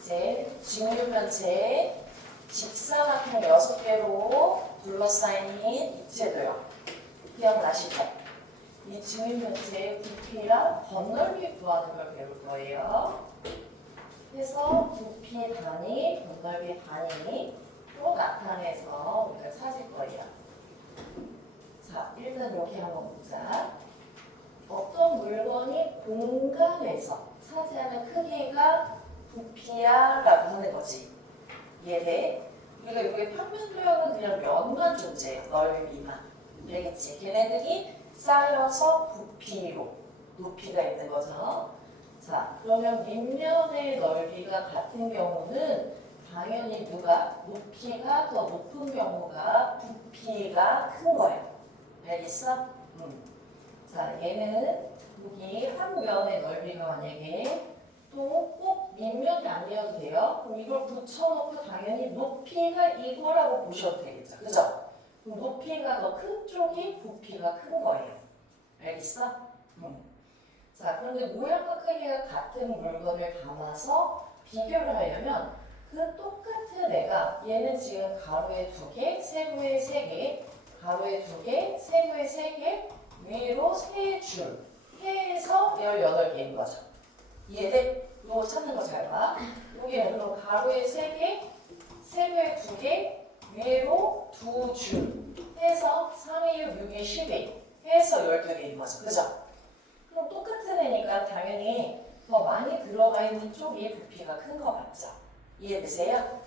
이제 직육면체 직사각형 6개로 둘러싸인 입체도요. 기억나시죠? 이 직육면체의 부피랑 건널비 구하는 걸 배울 거예요. 그래서 부피 단위, 건널비 단위로 나타내서 우리가 찾을 거예요. 자, 일단 여기 한번 보자. 어떤 물건이 공간에서 차지하는 크기가 부피야 라고 하는 거지. 이해돼? 우리가 여기 평면 도형은 그냥 면만 존재해. 넓이만. 알겠지? 걔네들이 쌓여서 부피로 높이가 있는 거죠. 자, 그러면 밑면의 넓이가 같은 경우는 당연히 누가? 높이가 더 높은 경우가 부피가 큰 거예요. 알겠어? 자, 얘는 여기 한 면의 넓이가 만약에 또 꼭 밑면이 아니어도 돼요. 그럼 이걸 붙여놓고 당연히 높이가 이거라고 보셔도 되겠죠. 그죠? 그럼 높이가 더 큰 쪽이 부피가 큰 거예요. 알겠어? 자, 그런데 모양과 크기가 같은 물건을 담아서 비교를 하려면 그 똑같은 애가 얘는 지금 가로에 2개, 세로에 3개, 가로에 2개, 세로에 3개, 위로 3줄 해서 18개인 거죠. 이해돼? 이거 찾는 거 잘 봐. 여기는 그럼 가로에 3개, 세로에 2개, 위로 2줄 해서 3에 6, 6이 12 해서 12개인 거죠. 그죠? 그럼 똑같은 애니까 당연히 더 많이 들어가 있는 쪽이 부피가 큰 거 맞죠? 이해되세요?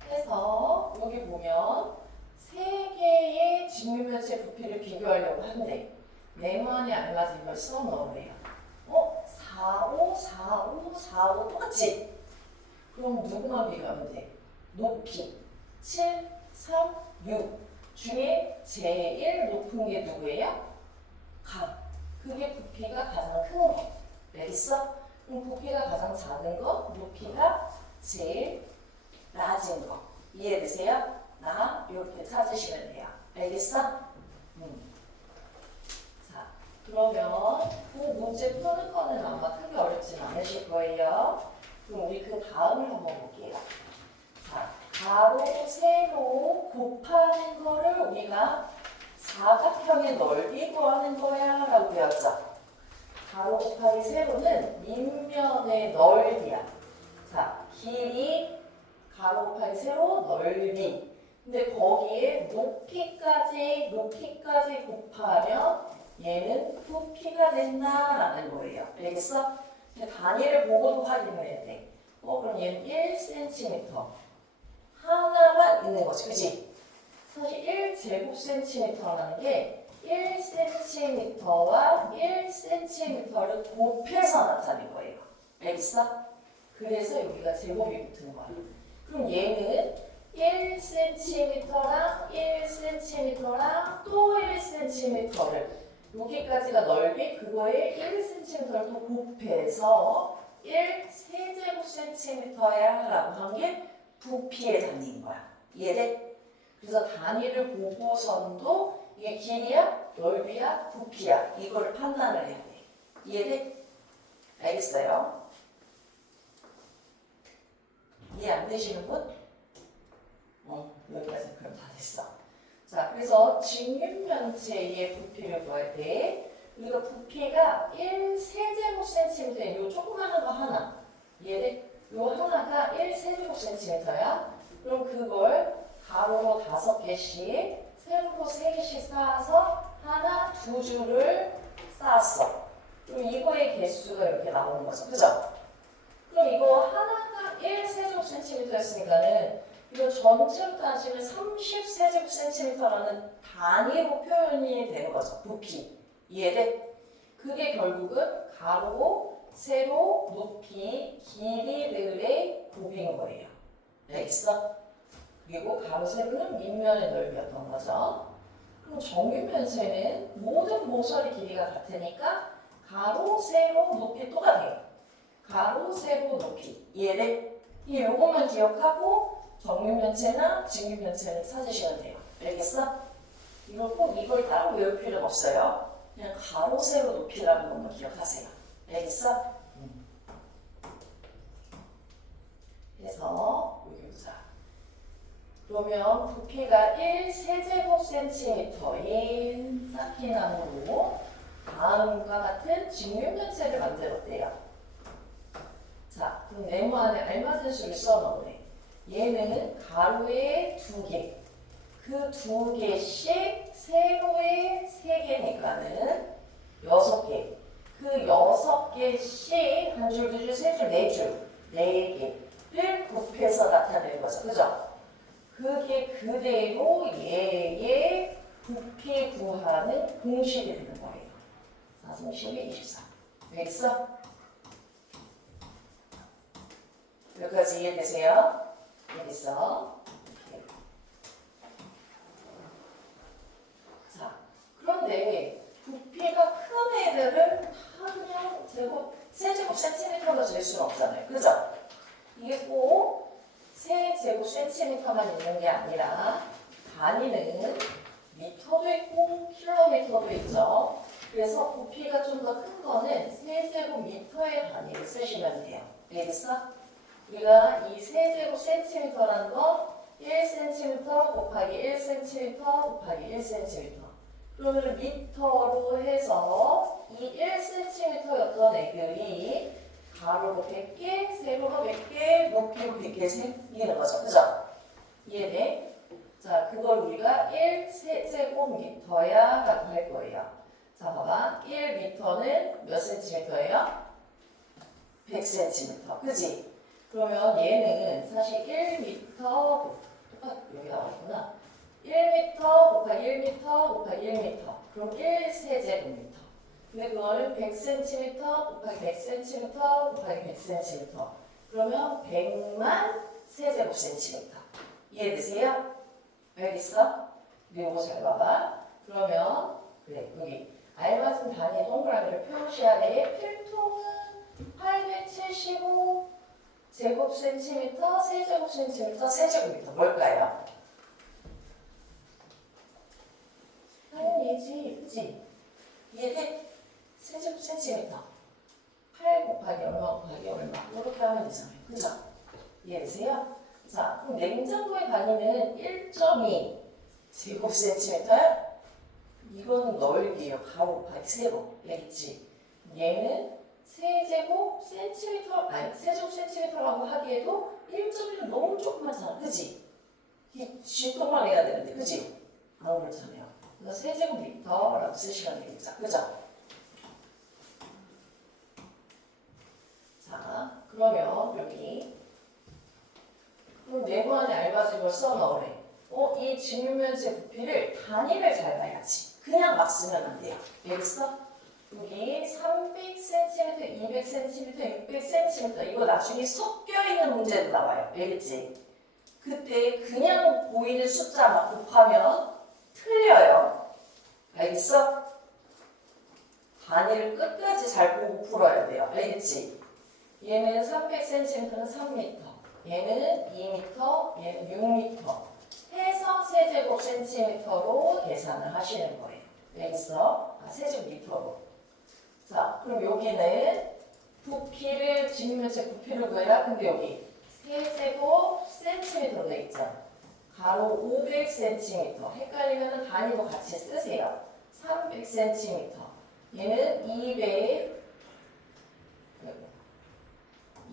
그래서 여기 보면 3개의 직육면체 부피를 비교하려고 하는데 네모안에 알맞은 걸 써 넣으래요. 4, 5, 4, 5, 4, 5 똑같지? 그럼 누구만 비교하면 돼? 높이 7, 3, 6 중에 제일 높은 게 누구예요? 그게 부피가 가장 큰 거. 알겠어? 그럼 부피가 가장 작은 거, 높이가 제일 낮은 거. 이해되세요? 이렇게 찾으시면 돼요. 알겠어? 자, 그러면 그 문제 푸는 거는 아마 크게 어렵진 않으실 거예요. 그럼 우리 그 다음을 한번 볼게요. 자, 가로, 세로 곱하는 거를 우리가 사각형의 넓이 구하는 거야 라고 배웠죠. 가로 곱하기 세로는 밑면의 넓이야. 자, 길이 가로 곱하기 세로 넓이. 근데 거기에 높이까지 곱하면 얘는 부피가 된다라는 거예요. 알겠어? 단위를 보고도 확인을 해야 돼. 그럼 얘는 1cm 하나만 있는 거지, 그치? 사실 1제곱cm라는 게 1cm와 1cm를 곱해서 나타낸 거예요. 알겠어? 그래서 여기가 제곱이 붙은 거야. 그럼 얘는 1cm랑 1cm랑 또 1cm를 여기까지가 넓이 그거에 1cm를 또 곱해서 1세제곱cm야 라고 한 게 부피의 단위인 거야. 이해돼? 그래서 단위를 보고선도 이게 길이야, 넓이야, 부피야 이걸 판단을 해야 돼. 이해돼? 알겠어요? 이해 안 되시는 분? 여기까지 그럼 다 됐어. 자, 그래서 직육면체의 부피를 구할 때 우리가 부피가 1세제곱cm인 요 조그마한 거 하나 얘를 요 하나가 1세제곱cm야. 그럼 그걸 가로로 5개씩 세로로 3개씩 쌓아서 하나, 2줄을 쌓았어. 그럼 이거의 개수가 이렇게 나오는 거죠. 그죠? 그럼 이거 하나가 1세제곱cm였으니까는 이거 전체로 따지면 30세제곱cm라는 단위로 표현이 되는 거죠. 부피. 이해돼? 그게 결국은 가로, 세로, 높이, 길이들의 곱인 거예요. 알겠어? 그리고 가로, 세로는 밑면의 넓이였던 거죠. 그럼 정육면체는 모든 모서리 길이가 같으니까 가로, 세로, 높이 똑같아요. 가로, 세로, 높이. 이해돼? 요것만 기억하고 정육면체나 직육면체를 찾으시면 돼요. 알겠어? 이걸 따로 외울 필요는 없어요. 그냥 가로, 세로 높이라는 것만 기억하세요. 알겠어? 그래서 여기 보자. 그러면 부피가 1세제곱센티미터인 사키나무로 다음과 같은 직육면체를 만들었대요. 자, 그럼 네모 안에 알맞은 수를 써넣으래. 얘는 가로에 2개, 그 2개씩 세로에 3개니까는 6개. 그 6개씩 한 줄, 두 줄, 세 줄, 네 줄, 4개를 곱해서 나타내는 거죠. 그죠? 그게 그대로 얘의 부피 구하는 공식이 되는 거예요. 4, 3, 12, 24. 알겠어? 여기까지 이해되세요? 알겠어? 자, 그런데 부피가 큰 애들을 다 그냥 세제곱 센티미터로 잴 수는 없잖아요. 그죠? 이게 꼭 세제곱 센티미터만 있는 게 아니라 단위는 미터도 있고 킬로미터도 있죠. 그래서 부피가 좀 더 큰 거는 세제곱미터의 단위를 쓰시면 돼요. 알겠어? 우리가 이 세제곱 센티미터라는 건 1cm 곱하기 1cm 곱하기 1cm. 그러면 미터로 해서 이 1cm였던 애들이 가로로 100개, 세로로 100개, 높이로 100개 생기는 거죠. 그죠? 이해돼? 자, 그걸 우리가 1세제곱미터야 라고 할 거예요. 자, 봐봐. 1미터는 몇 센티미터예요? 100cm. 그지? 그러면 얘는 사실 1m 여기 나와있구나. 1m 곱하기 1m 곱하기 1m. 그럼 1세제곱미터. 근데 그거는 100cm 곱하기 100cm 곱하기 100cm. 그러면 100만 세제곱센티미터. 이해되세요? 알겠어? 이거 잘 봐봐. 그러면 그래 여기 알맞은 단위 동그라미를 표시해야 돼. 필통은 875 제곱센티미터, 세제곱센티미터, 세제곱미터. 뭘까요? 얘지, 그치? 얘는 세제곱센티미터. 8 곱하기 얼마 곱하기 얼마. 이렇게 하면 되잖아요. 그죠? 이해되세요? 자, 그럼 냉장고의 단위는 1.2 제곱센티미터야? 이거는 넓이에요. 가로 곱하기 세로. 알겠지? 얘는 세제곱 센티미터, 아니 세제곱 센티미터라고 하기에도 1.1은 너무 조그맣잖아. 그지? 이 쥐똥만 해야 되는데, 그지? 안 그렇잖아요. 그래서 세제곱미터라고 쓰시면 되겠죠. 그죠? 자, 그러면 여기 그럼 네모 안에 알맞은 걸 써넣으래. 이 직육면체 부피를 단위를 잘 봐야지. 그냥 막 쓰면 안 돼요. 알겠어? 여기 300cm, 200cm, 600cm 이거 나중에 섞여있는 문제도 나와요. 알겠지? 그때 그냥 보이는 숫자 막 곱하면 틀려요. 알겠어? 단위를 끝까지 잘 보고 풀어야 돼요. 알겠지? 얘는 300cm는 3m, 얘는 2m, 얘는 6m 해서 세제곱센티미터로 계산을 하시는 거예요. 알겠어? 세제곱미터로. 자, 그럼 여기는 부피를, 직육면체 부피를 구해라. 근데 여기 세제곱 센티미터로 돼 있죠. 가로 500cm. 헷갈리면 단위도 같이 쓰세요. 300cm. 얘는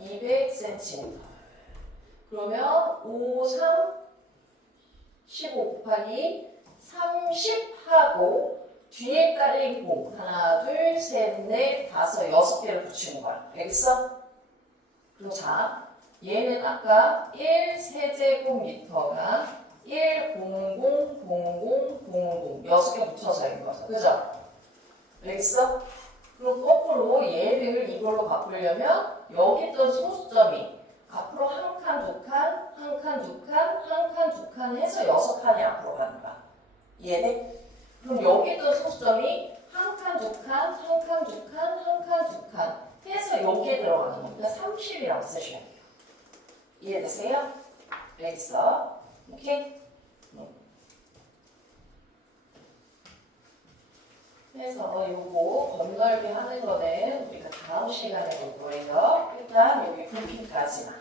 200cm. 그러면 5, 3, 15 곱하기 30하고 뒤에 깔린 공 하나, 둘, 셋, 넷, 다섯, 6개를 붙이는 거야. 알겠어? 그럼 자, 얘는 아까 1세제곱미터가 1, 0, 0, 0, 0, 0 6개 붙여서 있는 거죠. 그죠? 알겠어? 그럼 거꾸로 얘를 이걸로 바꾸려면 여기 있던 소수점이 앞으로 한 칸, 두 칸, 한 칸, 두 칸, 한 칸, 두 칸 해서 6칸이 앞으로 가는 거야. 이해돼? 그럼 여기 있던 소수점이 한 칸, 두 칸, 한 칸, 두 칸, 한 칸, 두 칸 해서 여기에 들어가는 거니까 30이라고 쓰셔야 돼요. 이해되세요? 알겠어? 오케이? 그래서 요거 건널기 하는 거는 우리가 다음 시간에 볼 거예요. 일단 여기 굵기까지만.